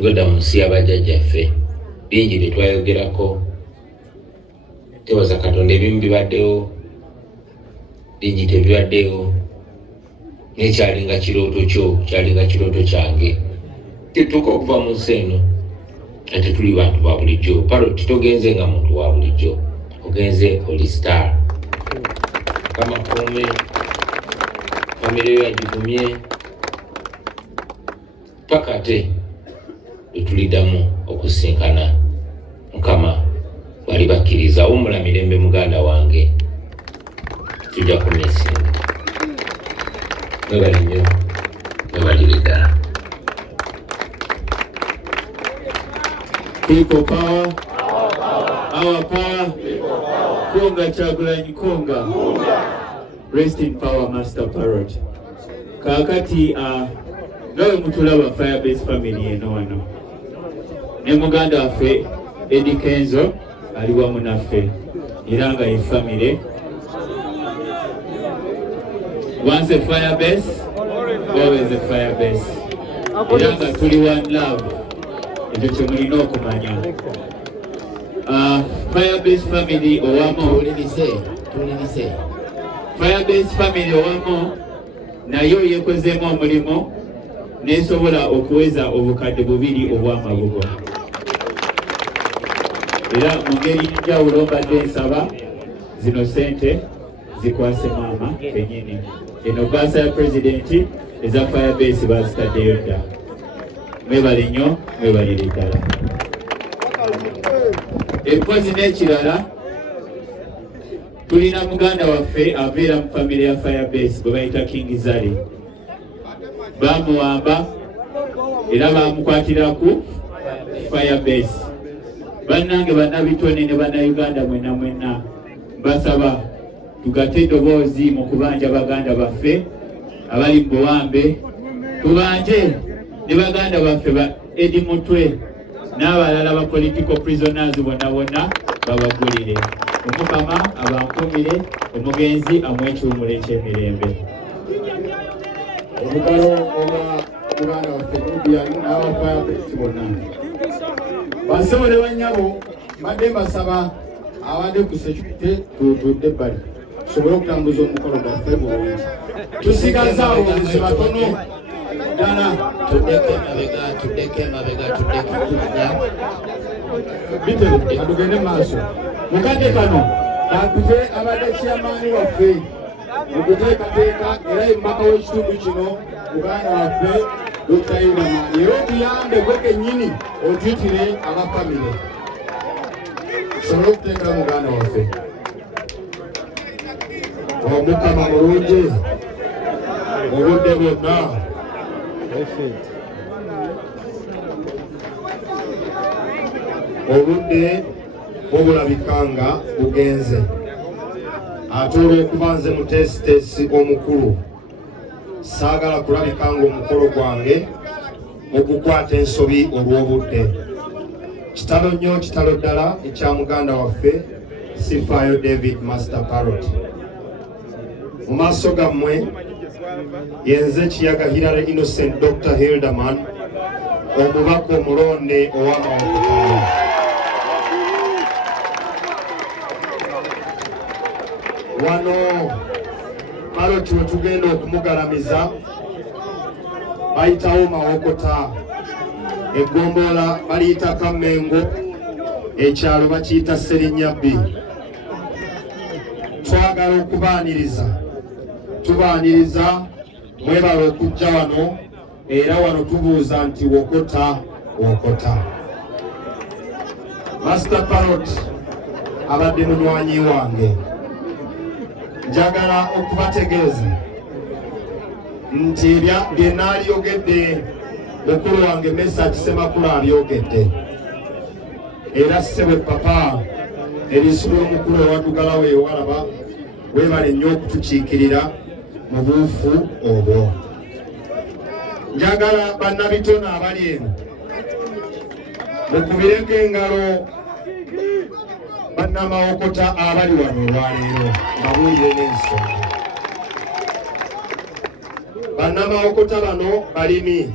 Goda munsi y'abajjajjaffe bingi bye twayogerako tebaza Katonda ebimu bibaddewo bingi tebibaddewo nekyalinga kirooto kyo kyalinga kirooto kyange tetuuka okuva mu nsi eno ate tuli bantu ba bulijjo Parrot togenze nga muntu wa bulijjo ogenze oli star kama kuume famire yo yagigumye paka ate etuliddamu okusinkana Mukama bali bakkiriza wumula mirembe muganda wange tujja kumesinga mwebali nnyo mwebalire ddala. People power, our power, Konga Kyagulanyi Konga. Rest in power, Master Parrot. Kakati nawe mutulaba Firebase family eno wano. Ne muganda waffe Eddie Kenzo ali wamu naffe era nga ye family. Once a Firebase, always a Firebase. Era nga tuli one love. Ekyo kye mulina okumanya. Firebase family owamo tulilise Firebase family owamo nayo yekozeemu omulimu nesobola okuweza obukadde 2 obw'amabugo. Era mu ngeri njawulo mbadde nsaba zino sente zikwase maama kenyini. Eno baasa ya pulezidenti eza Firebase bazitaddeyo dda. Mwebale nnyo, mwebalire ddala. Empozi n'ekirala tulina muganda waffe abeera mu famire ya Firebase gwe bayita King Zali. Bamuwamba era bamukwatira ku Firebase. Bannange bannabitone ne bannayuganda mwenna basaba tugate eddoboozi mu kubanja baganda baffe abali mu buwambe, tubanje ne baganda baffe ba Eddie Mutwe n'abalala ba political prisoners bonna babagulire. Omukama abankumire, omugenzi amwekyumula ekyemirembe. Omugalo oba muganda waffe Nubian n'aba Firebase bonna basobole bannyabo badde mbasaba abadde ku security tutudde ebbali tusobole okutambuza omukolo gwaffe bulungi. Tusigaza abawozi batono ddala. tuddeko emabega Bitero katugende maaso mukadde kano akuze abadde kyamaani waffe okuteekateeka era emmaka w'ekitundu kino muganda waffe Dr. Yudama era otuyambe gwe kennyini otuyitire abafamire tusobole okuteekera muganda waffe. Omukama mulungi obudde bwonna. Obudde bw'obulabikanga bugenze ate olw'okuba nze muteesiteesi omukulu saagala kulabikanga omukolo gwange okukwata ensobi olw'obudde. Kitalo nnyo kitalo ddala ekya muganda waffe Sifaayo David Master Parrot. Mu maaso gammwe yenze Kiyaga Hilary Innocent Dr. Hilderman omubaka omulonde ow'amawokotano. Wano Parrot we tugenda okumugalamiza bayitawo Mawokota, eggombola baliyita Kamengo, ekyalo bakiyita Serinyabbi. Twagala okubaaniriza, tubaaniriza mwebala okujja wano era wano tubuuza nti wokota wokota. Master Parrot abadde munywanyi wange, njagala okubategeeza nti byenaaliyogedde mukulu wange Message Ssemakulu abyogedde era ssebwe papa erisuula omukulu ewaddugalawo ewalaba weebale nnyo okutukiikirira mu buufu obwo. Njagala bannabitone abali eno mukubireko engalo bannamawokota abali wano olwaleero babuulire n'ensonga. Bannamawokota bano balimi